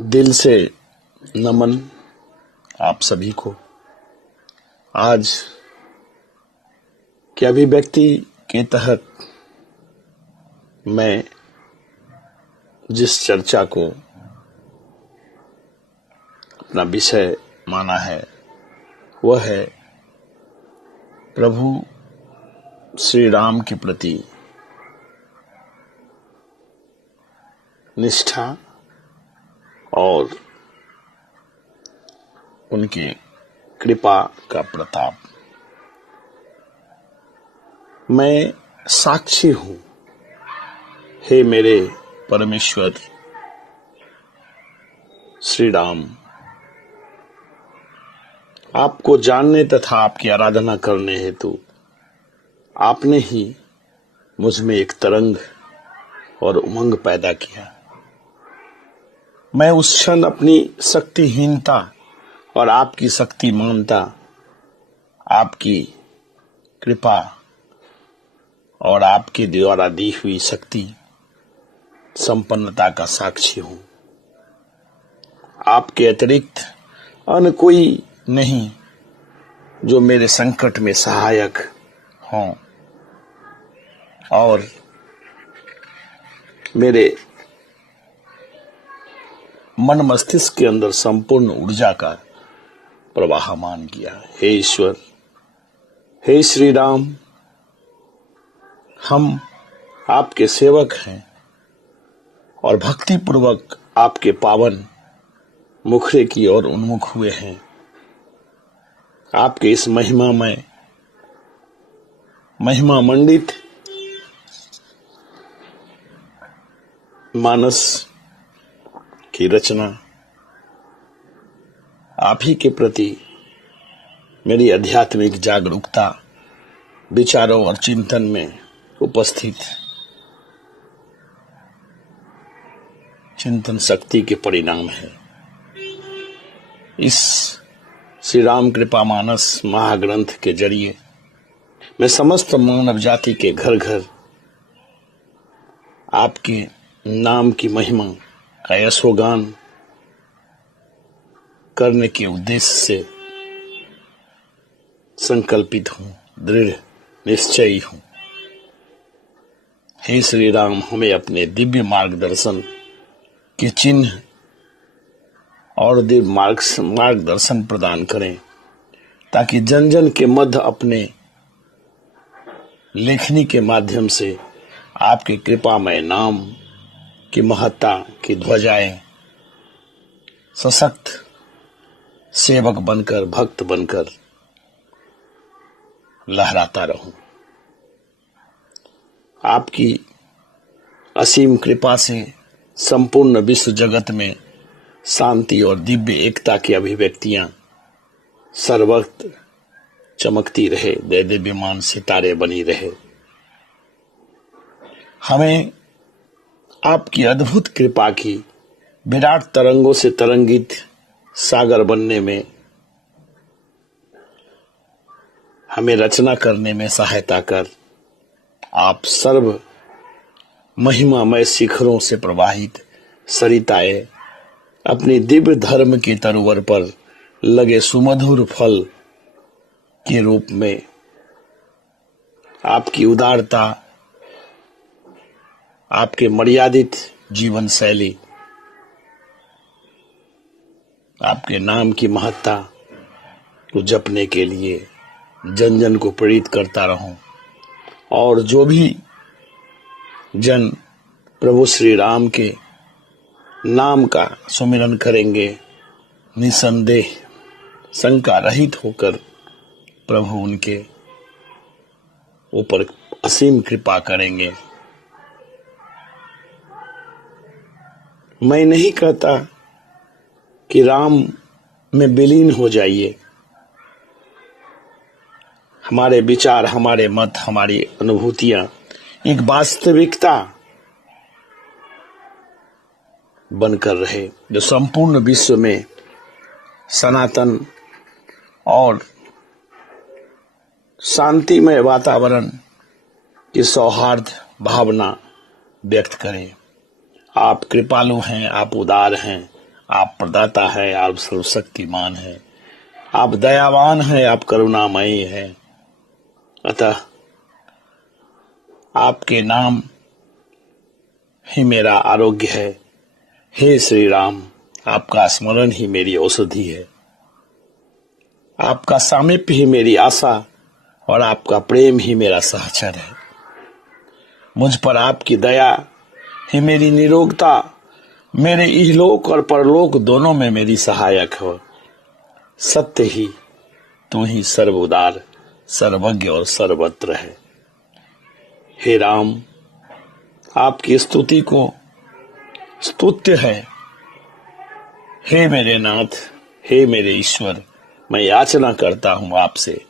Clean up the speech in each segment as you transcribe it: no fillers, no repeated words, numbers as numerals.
दिल से नमन आप सभी को। आज के अभिव्यक्ति के तहत मैं जिस चर्चा को अपना विषय माना है वह है प्रभु श्री राम के प्रति निष्ठा और उनके कृपा का प्रताप। मैं साक्षी हूं, हे मेरे परमेश्वर श्री राम, आपको जानने तथा आपकी आराधना करने हेतु आपने ही मुझ में एक तरंग और उमंग पैदा किया। मैं उस क्षण अपनी शक्तिहीनता और आपकी शक्तिमानता, आपकी कृपा और आपके द्वारा दी हुई शक्ति संपन्नता का साक्षी हूं। आपके अतिरिक्त अन्य कोई नहीं जो मेरे संकट में सहायक हों और मेरे मन मस्तिष्क के अंदर संपूर्ण ऊर्जा का प्रवाहमान किया। हे ईश्वर, हे श्री राम, हम आपके सेवक हैं और भक्ति पूर्वक आपके पावन मुखड़े की ओर उन्मुख हुए हैं। आपके इस महिमा मंडित मानस की रचना, आप ही के प्रति मेरी आध्यात्मिक जागरूकता, विचारों और चिंतन में उपस्थित चिंतन शक्ति के परिणाम है। इस श्री राम कृपा मानस महाग्रंथ के जरिए मैं समस्त मानव जाति के घर घर आपके नाम की महिमा का यशोगान करने के उद्देश्य से संकल्पित हूं, दृढ़ निश्चयी हूं। हे श्री राम, हमें अपने दिव्य मार्गदर्शन के चिन्ह और दिव्य मार्गदर्शन प्रदान करें, ताकि जन जन के मध्य अपने लेखनी के माध्यम से आपके कृपामय नाम की महत्ता की ध्वजाएं सशक्त सेवक बनकर, भक्त बनकर लहराता रहूं। आपकी असीम कृपा से संपूर्ण विश्व जगत में शांति और दिव्य एकता की अभिव्यक्तियां सर्वत्र चमकती रहे, दैदीप्यमान सितारे बनी रहे। हमें आपकी अद्भुत कृपा की विराट तरंगों से तरंगित सागर बनने में, हमें रचना करने में सहायता कर आप सर्व महिमामय शिखरों से प्रवाहित सरिताएं अपनी दिव्य धर्म के तरुवर पर लगे सुमधुर फल के रूप में आपकी उदारता, आपके मर्यादित जीवन शैली, आपके नाम की महत्ता को जपने के लिए जन जन को प्रेरित करता रहूं। और जो भी जन प्रभु श्री राम के नाम का सुमिरन करेंगे, निसंदेह शंका रहित होकर प्रभु उनके ऊपर असीम कृपा करेंगे। मैं नहीं कहता कि राम में विलीन हो जाइए। हमारे विचार, हमारे मत, हमारी अनुभूतियां एक वास्तविकता बनकर रहे, जो संपूर्ण विश्व में सनातन और शांतिमय वातावरण की सौहार्द भावना व्यक्त करें। आप कृपालु हैं, आप उदार हैं, आप प्रदाता है, आप सर्वशक्तिमान है, आप दयावान है, आप करुणामयी है। अतः आपके नाम ही मेरा आरोग्य है। हे श्री राम, आपका स्मरण ही मेरी औषधि है, आपका सामीप्य ही मेरी आशा और आपका प्रेम ही मेरा सहचर है। मुझ पर आपकी दया ही मेरी निरोगता, मेरे इहलोक और परलोक दोनों में मेरी सहायक हो। सत्य ही तू ही सर्वोदार, सर्वज्ञ और सर्वत्र है। हे राम, आपकी स्तुति को स्तुत्य है। हे मेरे नाथ, हे मेरे ईश्वर, मैं याचना करता हूं आपसे,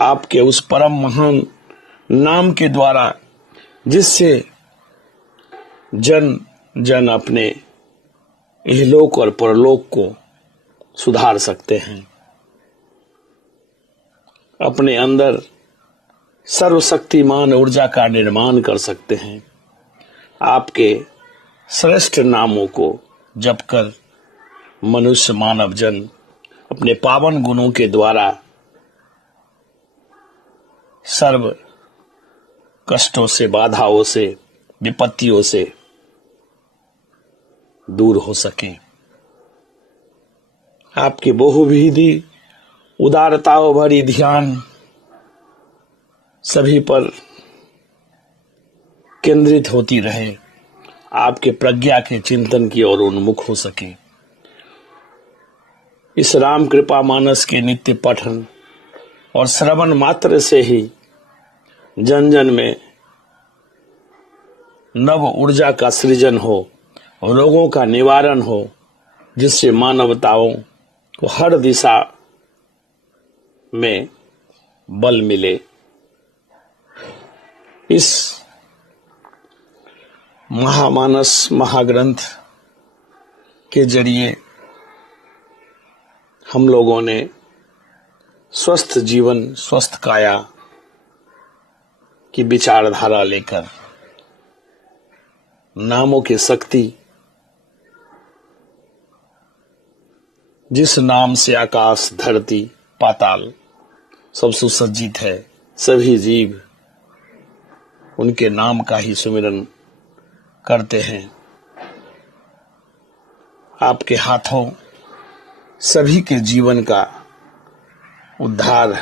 आपके उस परम महान नाम के द्वारा जिससे जन जन अपने इहलोक और परलोक को सुधार सकते हैं, अपने अंदर सर्वशक्तिमान ऊर्जा का निर्माण कर सकते हैं। आपके श्रेष्ठ नामों को जपकर मनुष्य मानव जन अपने पावन गुणों के द्वारा सर्व कष्टों से, बाधाओं से, विपत्तियों से दूर हो सके। आपकी बहुविधि उदारताओं भरी ध्यान सभी पर केंद्रित होती रहे, आपके प्रज्ञा के चिंतन की ओर उन्मुख हो सके। इस राम कृपा मानस के नित्य पठन और श्रवण मात्र से ही जन जन में नव ऊर्जा का सृजन हो, रोगों का निवारण हो, जिससे मानवताओं को हर दिशा में बल मिले। इस महामानस महाग्रंथ के जरिए हम लोगों ने स्वस्थ जीवन, स्वस्थ काया की विचारधारा लेकर नामों की शक्ति, जिस नाम से आकाश, धरती, पाताल सब सुसज्जित है, सभी जीव उनके नाम का ही सुमिरन करते हैं। आपके हाथों सभी के जीवन का उद्धार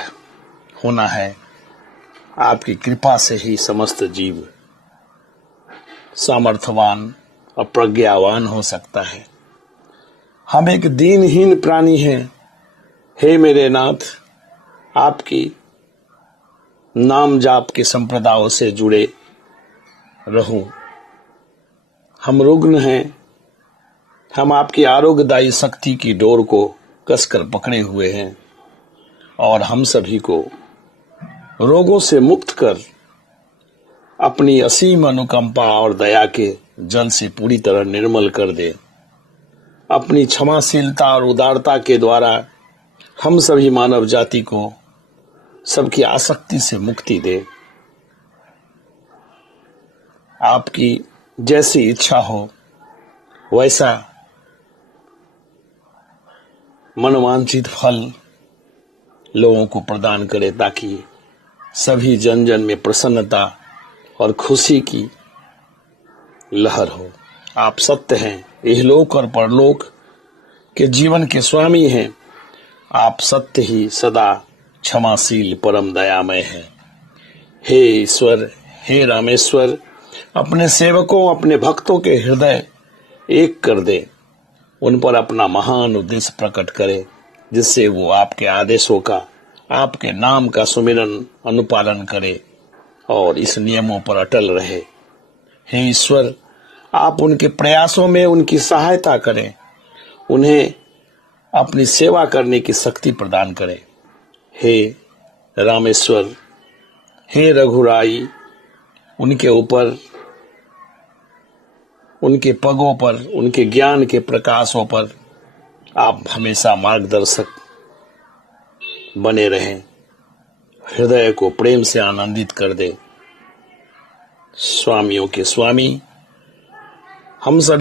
होना है। आपकी कृपा से ही समस्त जीव सामर्थ्यवान और प्रज्ञावान हो सकता है। हम एक दीनहीन प्राणी हैं। हे मेरे नाथ, आपकी नाम जाप के संप्रदायों से जुड़े रहूं। हम रुग्ण हैं, हम आपकी आरोग्यदायी शक्ति की डोर को कसकर पकड़े हुए हैं और हम सभी को रोगों से मुक्त कर अपनी असीम अनुकंपा और दया के जल से पूरी तरह निर्मल कर दे। अपनी क्षमाशीलता और उदारता के द्वारा हम सभी मानव जाति को सबकी आसक्ति से मुक्ति दे। आपकी जैसी इच्छा हो वैसा मनोवांछित फल लोगों को प्रदान करे, ताकि सभी जन जन में प्रसन्नता और खुशी की लहर हो। आप सत्य हैं, इहलोक और परलोक के जीवन के स्वामी हैं। आप सत्य ही सदा क्षमाशील परम दयामय है। हे ईश्वर, हे रामेश्वर, अपने सेवकों, अपने भक्तों के हृदय एक कर दे, उन पर अपना महान उद्देश्य प्रकट करे, जिससे वो आपके आदेशों का, आपके नाम का सुमिरन अनुपालन करे और इस नियमों पर अटल रहे। हे ईश्वर, आप उनके प्रयासों में उनकी सहायता करें, उन्हें अपनी सेवा करने की शक्ति प्रदान करें। हे रामेश्वर, हे रघुराई, उनके ऊपर, उनके पगों पर, उनके ज्ञान के प्रकाशों पर आप हमेशा मार्गदर्शक बने रहें। हृदय को प्रेम से आनंदित कर दे। स्वामियों के स्वामी हम सब